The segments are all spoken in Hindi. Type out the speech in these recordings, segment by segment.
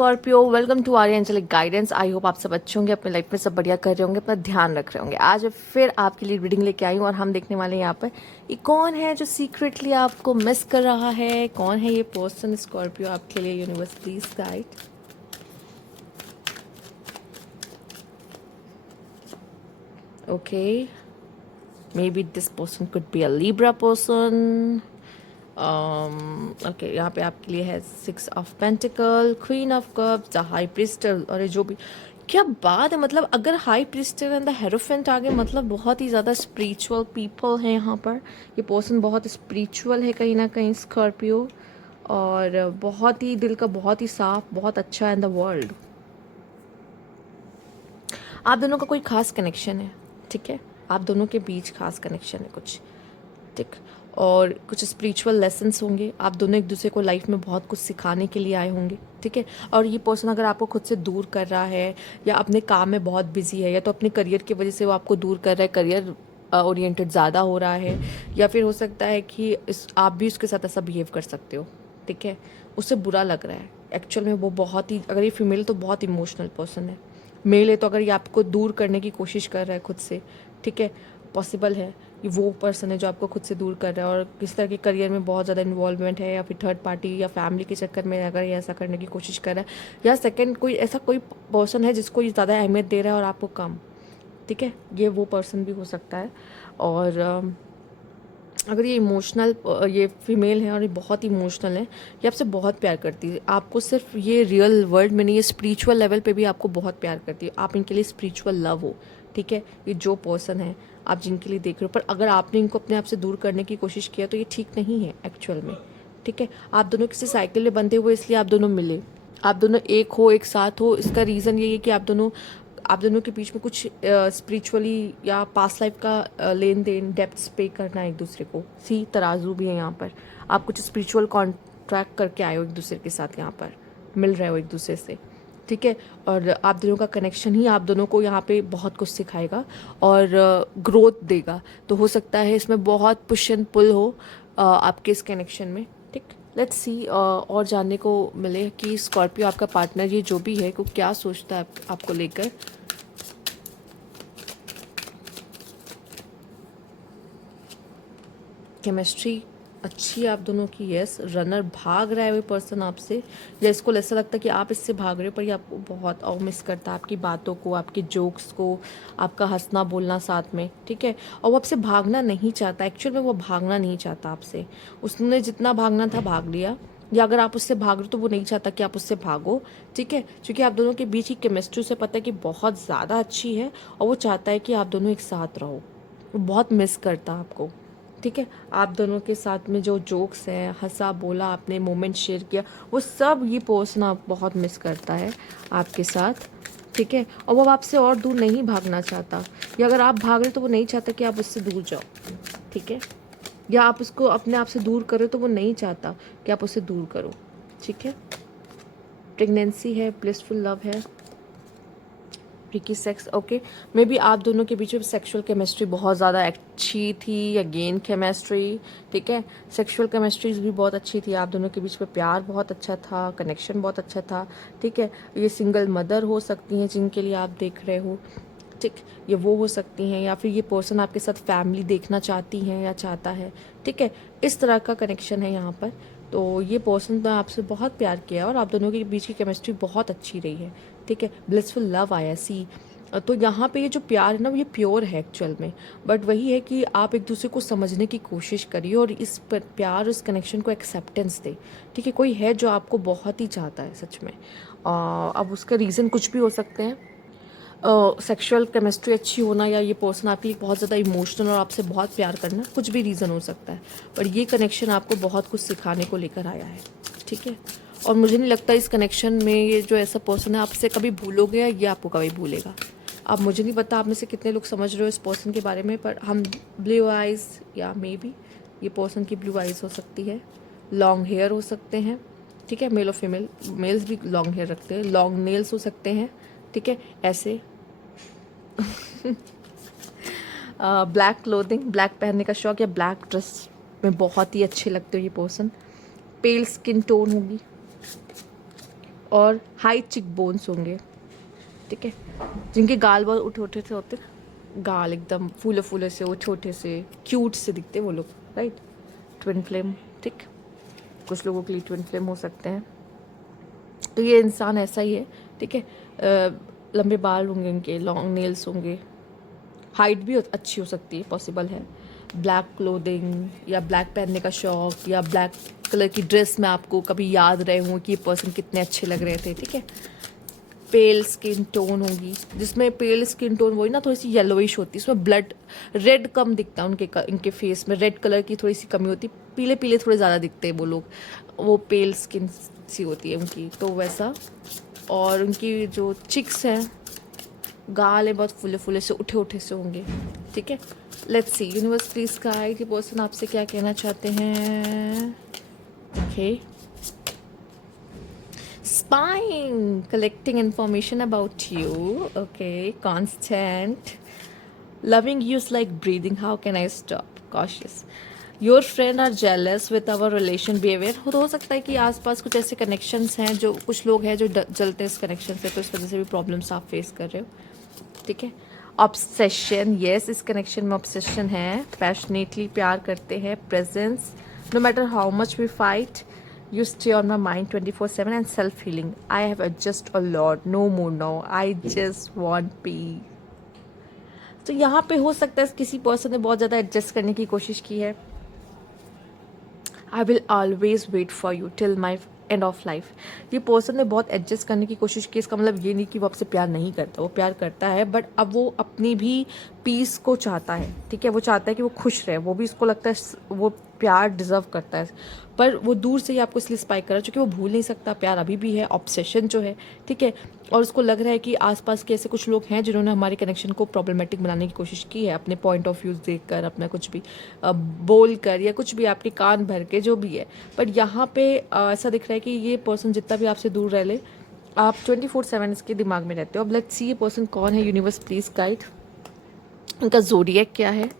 Scorpio, welcome to Aarya Angelic Guidance. I hope आप सब अच्छे होंगे, अपने लाइफ में सब बढ़िया कर रहे होंगे, अपना ध्यान रख रहे होंगे। आज फिर आपके लिए रीडिंग लेके आई हूँ और हम देखने वाले हैं यहाँ पर ये कौन है जो सीक्रेटली आपको मिस कर रहा है। कौन है ये पर्सन स्कॉर्पियो आपके लिए। Universe please guide. Okay, may be this person could be a Libra person. Okay, यहाँ पे आपके लिए है 6 of pentacles, queen of cups, the high priestess. और ये जो भी क्या बात है, मतलब अगर high priestess and the hierophant आ गए, मतलब बहुत ही ज़्यादा स्पिरिचुअल पीपल हैं यहाँ पर। ये पर्सन बहुत स्पिरिचुअल है कहीं ना कहीं स्कॉर्पियो, और बहुत ही दिल का बहुत ही साफ, बहुत अच्छा इन द वर्ल्ड। आप दोनों का कोई खास कनेक्शन है, ठीक है। आप दोनों के बीच खास कनेक्शन है कुछ, ठीक। और कुछ स्पिरिचुअल लेसन्स होंगे। आप दोनों एक दूसरे को लाइफ में बहुत कुछ सिखाने के लिए आए होंगे, ठीक है। और ये पर्सन अगर आपको खुद से दूर कर रहा है या अपने काम में बहुत बिजी है, या तो अपने करियर की वजह से वो आपको दूर कर रहा है, करियर ओरिएंटेड ज़्यादा हो रहा है, या फिर हो सकता है कि आप भी उसके साथ ऐसा बिहेव कर सकते हो, ठीक है। उससे बुरा लग रहा है एक्चुअल में। वो बहुत ही, अगर ये फीमेल तो बहुत इमोशनल पर्सन है। मेल है तो अगर ये आपको दूर करने की कोशिश कर रहा है खुद से, ठीक है, पॉसिबल है ये वो पर्सन है जो आपको खुद से दूर कर रहा है। और किस तरह के करियर में बहुत ज़्यादा इन्वॉल्वमेंट है, या फिर थर्ड पार्टी या फैमिली के चक्कर में अगर ये ऐसा करने की कोशिश कर रहा है, या सेकंड कोई ऐसा कोई पर्सन है जिसको ये ज़्यादा अहमियत दे रहा है और आपको कम, ठीक है। ये वो पर्सन भी हो सकता है। और अगर ये इमोशनल, ये फीमेल है और ये बहुत इमोशनल है, ये आपसे बहुत प्यार करती है। आपको सिर्फ ये रियल वर्ल्ड में नहीं, ये स्पिरिचुअल लेवल पे भी आपको बहुत प्यार करती है। आप इनके लिए स्पिरिचुअल लव हो, ठीक है। ये जो पर्सन है आप जिनके लिए देख रहे हो, पर अगर आपने इनको अपने आप से दूर करने की कोशिश किया तो ये ठीक नहीं है एक्चुअल में, ठीक है। आप दोनों किसी साइकिल में बंधे हुए इसलिए आप दोनों मिले, आप दोनों एक हो, एक साथ हो। इसका रीज़न ये है कि आप दोनों के बीच में कुछ स्पिरिचुअली या पास्ट लाइफ का लेन देन, डेप्थ्स पे करना है एक दूसरे को। सी तराजू भी है यहाँ पर। आप कुछ स्पिरिचुअल कॉन्ट्रैक्ट करके आए हो एक दूसरे के साथ, यहाँ पर मिल रहे हो एक दूसरे से, ठीक है। और आप दोनों का कनेक्शन ही आप दोनों को यहाँ पे बहुत कुछ सिखाएगा और ग्रोथ देगा। तो हो सकता है इसमें बहुत पुश एंड पुल हो आपके इस कनेक्शन में, ठीक। लेट्स सी और जानने को मिले कि स्कॉर्पियो आपका पार्टनर ये जो भी है को क्या सोचता है आपको लेकर। केमिस्ट्री अच्छी है आप दोनों की, यस। रनर भाग रहा है वो पर्सन आपसे, या इसको ऐसा लगता है कि आप इससे भाग रहे हो, पर ये आपको बहुत और मिस करता है, आपकी बातों को, आपके जोक्स को, आपका हंसना बोलना साथ में, ठीक है। और वो आपसे भागना नहीं चाहता, एक्चुअल में वो भागना नहीं चाहता आपसे। उसने जितना भागना था भाग लिया, या अगर आप उससे भाग रहे हो तो वो नहीं चाहता कि आप उससे भागो, ठीक है। क्योंकि आप दोनों के बीच की केमिस्ट्री से पता है कि बहुत ज़्यादा अच्छी है, और वो चाहता है कि आप दोनों एक साथ रहो। वो बहुत मिस करता है आपको, ठीक है। आप दोनों के साथ में जो जोक्स हैं, हंसा बोला आपने, मोमेंट शेयर किया, वो सब ये पर्सन आप बहुत मिस करता है आपके साथ, ठीक है। और वो आपसे और दूर नहीं भागना चाहता, या अगर आप भाग रहे तो वो नहीं चाहता कि आप उससे दूर जाओ, ठीक है। या आप उसको अपने आप से दूर करो तो वो नहीं चाहता कि आप उससे दूर करो, ठीक है। प्रेगनेंसी है, ब्लिसफुल लव है, freaky sex, okay. May B आप दोनों के बीच में सेक्सुअल केमिस्ट्री बहुत ज़्यादा अच्छी थी, या गेन केमिस्ट्री, ठीक है। सेक्सुअल केमिस्ट्रीज भी बहुत अच्छी थी आप दोनों के बीच में, प्यार बहुत अच्छा था, कनेक्शन बहुत अच्छा था, ठीक है। ये सिंगल मदर हो सकती हैं जिनके लिए आप देख रहे हो, ठीक। ये वो हो सकती हैं, या फिर ये पर्सन आपके साथ फैमिली देखना चाहती हैं या चाहता है, ठीक है। इस तरह का कनेक्शन है यहाँ पर। तो ये पर्सन तो आपसे बहुत प्यार किया और आप दोनों के बीच की केमिस्ट्री बहुत अच्छी रही है, ठीक है। ब्लिसफुल लव आया, सी। तो यहाँ पे ये जो प्यार है ना, ये प्योर है एक्चुअल में। बट वही है कि आप एक दूसरे को समझने की कोशिश करिए और इस प्यार, इस कनेक्शन को एक्सेप्टेंस दे, ठीक है। कोई है जो आपको बहुत ही चाहता है सच में। अब उसका रीज़न कुछ भी हो सकते हैं, सेक्सुअल केमिस्ट्री अच्छी होना, या ये पर्सन आपके लिए बहुत ज़्यादा इमोशनल और आपसे बहुत प्यार करना, कुछ भी रीज़न हो सकता है। पर ये कनेक्शन आपको बहुत कुछ सिखाने को लेकर आया है, ठीक है। और मुझे नहीं लगता इस कनेक्शन में ये जो ऐसा पर्सन है आपसे कभी भूलोगे, या ये आपको कभी भूलेगा। अब मुझे नहीं पता आप में से कितने लोग समझ रहे हो इस पर्सन के बारे में, पर हम ब्लू आइज़, या मे बी ये पर्सन की ब्लू आइज़ हो सकती है, लॉन्ग हेयर हो सकते हैं, ठीक है। मेल और फीमेल, मेल्स भी लॉन्ग हेयर रखते हैं, लॉन्ग नेल्स हो सकते हैं, ठीक है, ऐसे। ब्लैक क्लोथिंग, ब्लैक पहनने का शौक, या ब्लैक ड्रेस में बहुत ही अच्छे लगते हो ये पर्सन। पेल स्किन टोन होगी, और हाई चिक बोन्स होंगे, ठीक है, जिनके गाल बहुत उठे उठे से होते हैं, गाल एकदम फूले फूले से, वो छोटे से क्यूट से दिखते हैं वो लोग, राइट। ट्विन फ्लेम, ठीक, कुछ लोगों के लिए ट्विन फ्लेम हो सकते हैं। तो ये इंसान ऐसा ही है, ठीक है। लंबे बाल होंगे उनके, लॉन्ग नेल्स होंगे, हाइट भी अच्छी हो सकती है, पॉसिबल है। ब्लैक क्लोथिंग या ब्लैक पहनने का शौक, या ब्लैक कलर की ड्रेस में आपको कभी याद रहे हों कि ये पर्सन कितने अच्छे लग रहे थे, ठीक है। पेल स्किन टोन होगी, जिसमें पेल स्किन टोन वही ना थोड़ी सी येलोइश होती है, इसमें ब्लड रेड कम दिखता है उनके फेस में, रेड कलर की थोड़ी सी कमी होती है, पीले पीले थोड़े ज़्यादा दिखते हैं वो लोग, वो पेल स्किन सी होती है उनकी, तो वैसा। और उनकी जो चिक्स हैं, गाल है बहुत फूले फूले से, उठे उठे से होंगे, ठीक है। Let's see universe please guide, ये पर्सन आपसे क्या कहना चाहते हैं। Okay, spying, collecting information about you. Okay, constant. Loving you is like breathing. How can I stop? Cautious. Your friend are jealous with our relation behavior. हो सकता है कि आसपास कुछ ऐसे कनेक्शंस हैं, जो कुछ लोग हैं जो जलते हैं इस कनेक्शन से, तो इस वजह से भी प्रॉब्लम्स आप फेस कर रहे हो, ठीक है। ऑब्सेशन, यस, इस कनेक्शन में ऑब्सेशन है, पैशनेटली प्यार करते हैं, presence, no matter how much we fight you stay on my mind 24/7, and self healing, I have adjusted a lot, no more now, I just want peace. तो यहाँ पे हो सकता है किसी पर्सन ने बहुत ज़्यादा एडजस्ट करने की कोशिश की है। I will always wait for you till my end of life, ये पर्सन ने बहुत एडजस्ट करने की कोशिश की। इसका मतलब ये नहीं कि वो आपसे प्यार नहीं करता, वो प्यार करता है, बट अब वो अपनी भी पीस को चाहता है, ठीक है। वो चाहता है कि वो खुश रहे, वो भी उसको लगता है वो प्यार डिजर्व करता है, पर वो दूर से ही आपको इसलिए स्पाइक कर रहा है क्योंकि वो भूल नहीं सकता, प्यार अभी भी है, ऑब्सेशन जो है, ठीक है। और उसको लग रहा है कि आसपास के ऐसे कुछ लोग हैं जिन्होंने हमारे कनेक्शन को प्रॉब्लमेटिक बनाने की कोशिश की है, अपने पॉइंट ऑफ व्यूज़ देख कर, अपना कुछ भी बोल कर, या कुछ भी आपके कान भर के, जो भी है। बट यहाँ पे ऐसा दिख रहा है कि ये पर्सन जितना भी आपसे दूर रह ले, आप 24/7 इसके दिमाग में रहते हो। अब लेट्स सी ये पर्सन कौन है, यूनिवर्स प्लीज गाइड, उनका ज़ोडिएक क्या है।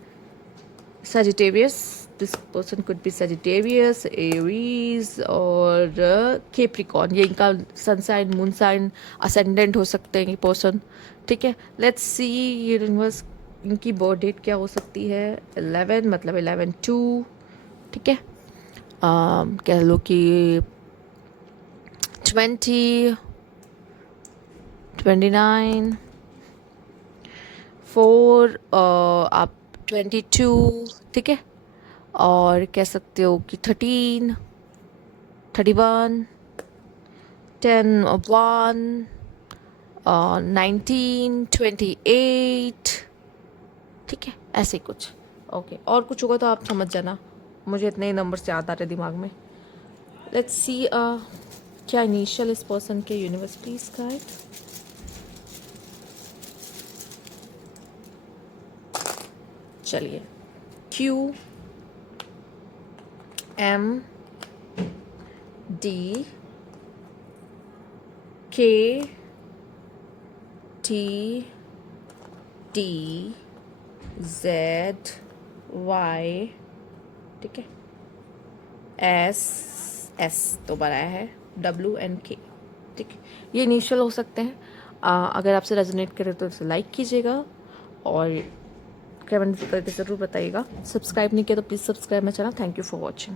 Sagittarius, this person could be Sagittarius, Aries और Capricorn, ये इनका sun sign, moon sign, ascendant हो सकते हैं ये पर्सन, ठीक है। लेट्स सी यूनिवर्स, इनकी बर्थ डेट क्या हो सकती है। 11 मतलब 11/2, ठीक है। कह लो कि 20, 29, 4, आप 22, ठीक है। और कह सकते हो कि 13, 31, 10, 1, 19, 28, ठीक है, ऐसे ही कुछ। ओके, और कुछ होगा तो आप समझ जाना, मुझे इतने ही नंबर से याद आ रहे दिमाग में। लेट्स सी क्या इनिशियल इस पर्सन के, यूनिवर्स प्लीज गाइड। चलिए, Q M D K T T Z Y, ठीक है, S दोबारा है, W N K, ठीक है। ये इनिशियल हो सकते हैं। अगर आपसे रेजोनेट करे तो इसे लाइक कीजिएगा और कमेंट करके ज़रूर बताइएगा। सब्सक्राइब नहीं किया तो please subscribe my channel. Thank you for watching.